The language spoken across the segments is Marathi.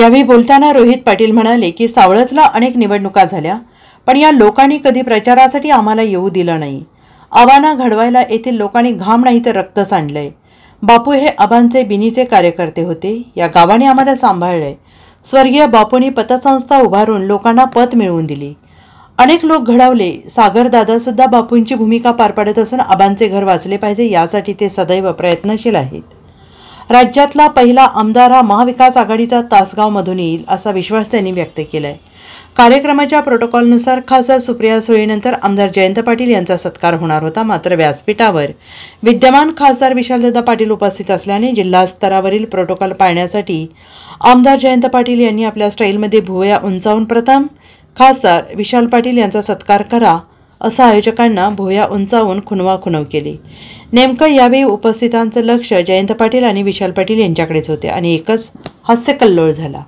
यावेळी बोलताना रोहित पाटील म्हणाले की सावळजला अनेक निवडणुका झाल्या, पण या लोकांनी कधी प्रचारासाठी आम्हाला येऊ दिलं नाही. आबांना घडवायला येथील लोकांनी घाम नाही तर रक्त सांडलंय. बापू हे आबांचे बिनीचे कार्यकर्ते होते. या गावाने आम्हाला सांभाळलंय. स्वर्गीय बापूंनी पतसंस्था उभारून लोकांना पत मिळवून दिली. अनेक लोक घडवले. सागरदादा सुद्धा बापूंची भूमिका पार पाडत असून आबांचे घर वाचले पाहिजे यासाठी ते सदैव प्रयत्नशील आहेत. राज्यातला पहिला आमदार हा महाविकास आघाडीचा तासगावमधून येईल असा विश्वास त्यांनी व्यक्त केलाय. कार्यक्रमाच्या प्रोटोकॉलनुसार खासदार सुप्रिया सुळेनंतर आमदार जयंत पाटील यांचा सत्कार होणार होता. मात्र व्यासपीठावर विद्यमान खासदार विशालदादा पाटील उपस्थित असल्याने जिल्हा स्तरावरील प्रोटोकॉल पाळण्यासाठी आमदार जयंत पाटील यांनी आपल्या स्टाईलमध्ये भुवया उंचावून प्रथम खासदार विशाल पाटील यांचा सत्कार करा असं आयोजकांना भुवया उंचावून खुणवाखुणव केली. नेमकं यावेळी उपस्थितांचं लक्ष जयंत पाटील आणि विशाल पाटील यांच्याकडेच होते आणि एकच हास्यकल्लोळ झाला.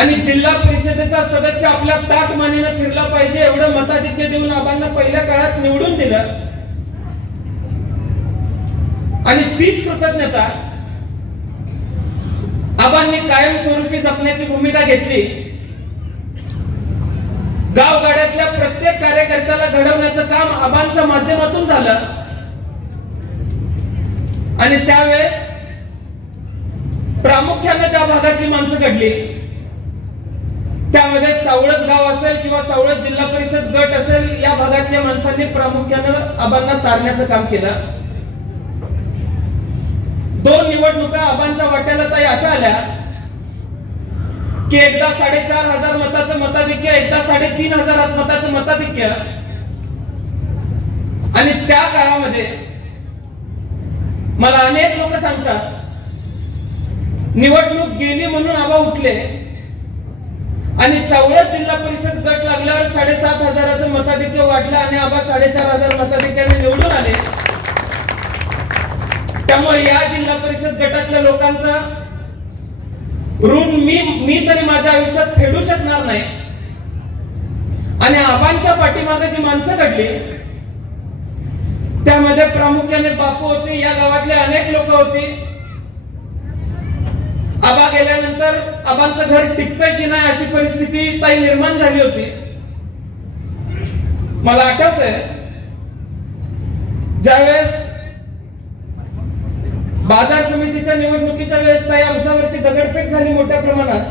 आणि जिल्हा परिषदेचा सदस्य आपल्या ताट मानेनं फिरला पाहिजे एवढं मताधिक्य देऊन आबांना पहिल्या काळात निवडून दिलं. आणि तीच कृतज्ञता आबांनी कायमस्वरूपी जपण्याची भूमिका घेतली. गावगाड्यातल्या प्रत्येक कार्यकर्त्याला घडवण्याचं काम आबांच्या माध्यमातून झालं. आणि त्यावेळेस प्रामुख्याने ज्या भागातली माणसं घडली त्यामध्ये सावळज गाव असेल किंवा सावळज जिल्हा परिषद गट असेल, या भागातल्या माणसांनी प्रामुख्यानं आबांना तारण्याचं काम केलं. 2 निवडणुका आबांच्या वाट्याला ताई अशा आल्या की एकदा 4,500 मताचं मताधिक्य, एकदा 3,500 मताचं मताधिक्य. आणि त्या काळामध्ये मला अनेक लोक सांगतात निवडणूक गेली म्हणून आबा उठले आणि सावळज जिल्हा परिषद गट लागल्यावर 7,500 मताधिक्य वाढलं आणि आबा 4,500 मताधिक्याने निवडून आले. त्यामुळे या जिल्हा परिषद गटातल्या लोकांचा ऋण मी तरी माझ्या आयुष्यात फेडू शकणार नाही. आणि आबांच्या पाठीमागे जी माणसं घडली त्यामध्ये प्रामुख्याने बापू होते, या गावातले अनेक लोक होती. आबा गेल्यानंतर आबांचं घर टिकतंय की नाही अशी परिस्थिती ताई निर्माण झाली होती. मला आठवतंय ज्यावेळेस बाजार समितीच्या निवडणुकीच्या वेळेस ताई आमच्यावरती दगडफेक झाली मोठ्या प्रमाणात.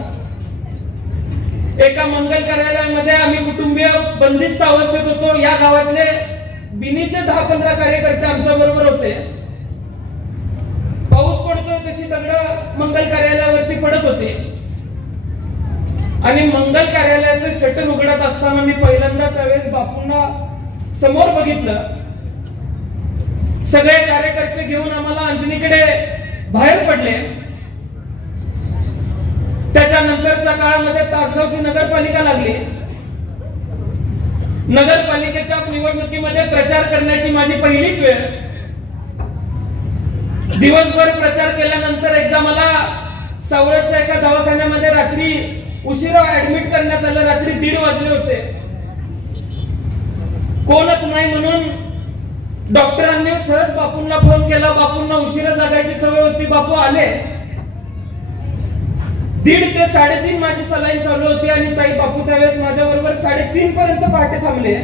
एका मंगल कार्यालयामध्ये आम्ही कुटुंबीय बंदिस्त अवस्थेत होतो. या गावातले बिनीचे 10-15 कार्यकर्ते आमच्या बरोबर होते. पाऊस पडतोय तशी दगड मंगल कार्यालयावरती पडत होती आणि मंगल कार्यालयाचे शटर उघडत असताना मी पहिल्यांदा त्यावेळेस बापूंना समोर बघितलं. सगळे कार्यकर्ते घेऊन आम्हाला अंजनीकडे बाहेर पडले. त्याच्यानंतरच्या काळामध्ये तासगावची नगरपालिका लागली. नगरपालिकेच्या निवडणुकीमध्ये प्रचार करण्याची माझी पहिलीच वेळ. दिवसभर प्रचार केल्यानंतर एकदा मला सावळजच्या एका दवाखान्यामध्ये रात्री उशिरा ऍडमिट करण्यात आलं. रात्री 1:30 वाजले होते. कोणच नाही म्हणून डॉक्टरांनी सहज बापूंना फोन केला. बापूंना उशिरा जागायची सवय होती. बापू आले. 1:30 ते 3:30 माझी सलाईन चालू होती आणि ताई बापू त्यावेळेस माझ्या बरोबर 3:30 पर्यंत पहाटे थांबले.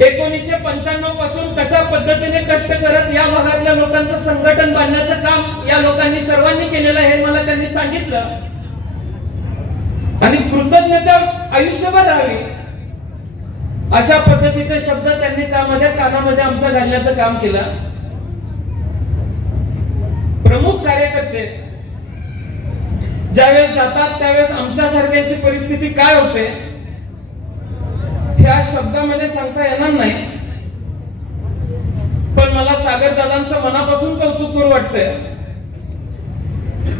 1995 पासून कशा पद्धतीने कष्ट करत या भागातल्या लोकांचं संघटन बांधण्याचं काम या लोकांनी सर्वांनी केलेलं हे मला त्यांनी सांगितलं. आणि कृतज्ञता आयुष्यभर राहावी अशा पद्धतीचे शब्द त्यांनी त्यामध्ये कानामध्ये आमच्या घालण्याचं काम केलं. प्रमुख कार्यकर्ते ज्यावेळेस जातात त्यावेळेस आमच्यासारख्यांची परिस्थिती काय होते ह्या शब्दामध्ये सांगता येणार नाही. पण मला सागरदादांचं मनापासून कौतुक करू वाटतंय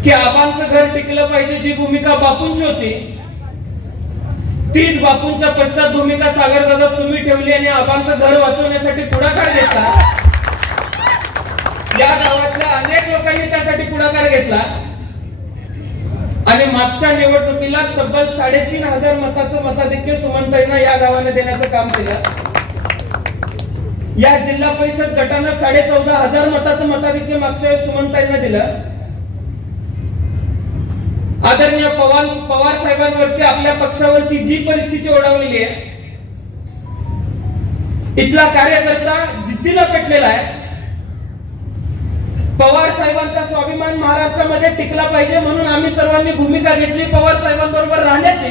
की आबांचं घर टिकलं पाहिजे. जी भूमिका बापूंची होती तीच बापूंच्या पश्चात भूमिका सागरदादा तुम्ही ठेवली आणि आबांचं घर वाचवण्यासाठी पुढाकार घेतला. या गावातल्या अनेक लोकांनी त्यासाठी पुढाकार घेतला आणि मागच्या निवडणुकीला तब्बल 3,500 मताचं मताधिक्य सुमनताईंना या गावाने देण्याचं काम केलं. या जिल्हा परिषद गटानं 14,500 मताचं मताधिक्य मागच्या वेळेस सुमनताईंना दिलं. आदरणीय पवार साहेबांवरती आपल्या पक्षावरती जी परिस्थिती ओढावलेली आहे, इथला कार्यकर्ता जिद्दीला पेटलेला आहे. पवार साहेबांचा स्वाभिमान महाराष्ट्रामध्ये टिकला पाहिजे म्हणून आम्ही सर्वांनी भूमिका घेतली पवार साहेबांबरोबर राहण्याची.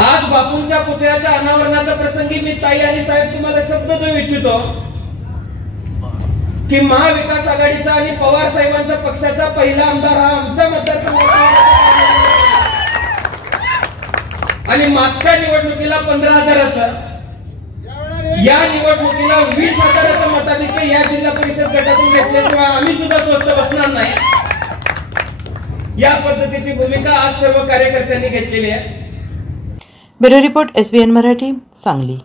आज बापूंच्या पुतळ्याच्या अनावरणाच्या प्रसंगी मी ताई आणि साहेब तुम्हाला शब्द देऊ इच्छितो की महाविकास आघाडीचा आणि पवार साहेबांच्या पक्षाचा पहिला आमदार हा आमच्या मतदारसंघाचा आणि मागच्या निवडणुकीला 15,000चा, या निवडणुकीला 20,000चा मताधिक्य या जिल्हा परिषद गटातून घेतल्याशिवाय आम्ही सुद्धा स्वस्थ बसणार नाही. या पद्धतीची भूमिका आज सर्व कार्यकर्त्यांनी घेतलेली आहे. Bureau report SBN Marathi, Sangli.